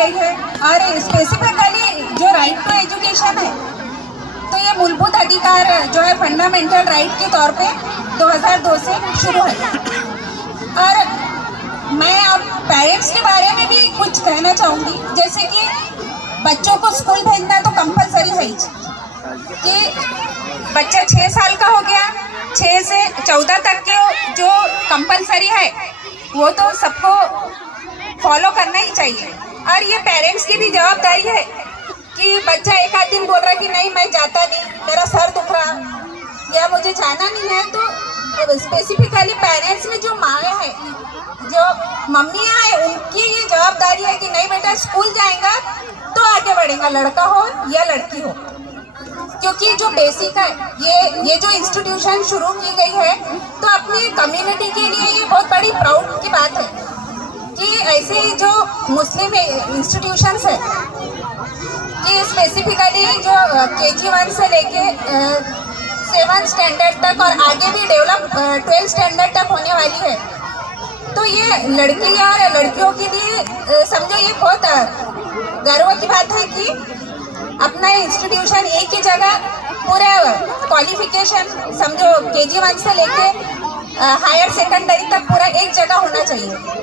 गई है। और स्पेसिफिकली जो राइट टू एजुकेशन है, तो ये मूलभूत अधिकार जो है फंडामेंटल राइट के तौर पे 2002 से शुरू है। और मैं अब पेरेंट्स के बारे में भी कुछ कहना चाहूँगी, जैसे कि बच्चों को स्कूल भेजना तो कंपलसरी है कि बच्चा 6 साल का हो गया, 6 से 14 तक के जो कंपलसरी है वो तो सबको फॉलो करना ही चाहिए। और ये पेरेंट्स की भी जवाबदारी है कि बच्चा एक आध दिन बोल रहा कि नहीं मैं जाता नहीं, मेरा सर दुख रहा या मुझे जाना नहीं है, तो स्पेसिफिकली पेरेंट्स में जो माएँ हैं, जो मम्मियाँ हैं, उनकी ये जवाबदारी है कि नहीं बेटा स्कूल जाएगा तो आगे बढ़ेगा, लड़का हो या लड़की हो। क्योंकि जो बेसिक है ये जो इंस्टीट्यूशन शुरू की गई है, तो अपनी कम्युनिटी के लिए ये बहुत बड़ी प्राउड की बात है कि ऐसे जो मुस्लिम इंस्टीट्यूशंस है कि स्पेसिफिकली जो KG1 से लेके 7 स्टैंडर्ड तक और आगे भी डेवलप 12 स्टैंडर्ड तक होने वाली है, तो ये लड़कियां और लड़कियों के लिए समझो ये बहुत गर्व की बात है कि अपना इंस्टीट्यूशन एक ही जगह पूरा क्वालिफिकेशन समझो KG1 से लेके हायर सेकेंडरी तक पूरा एक जगह होना चाहिए।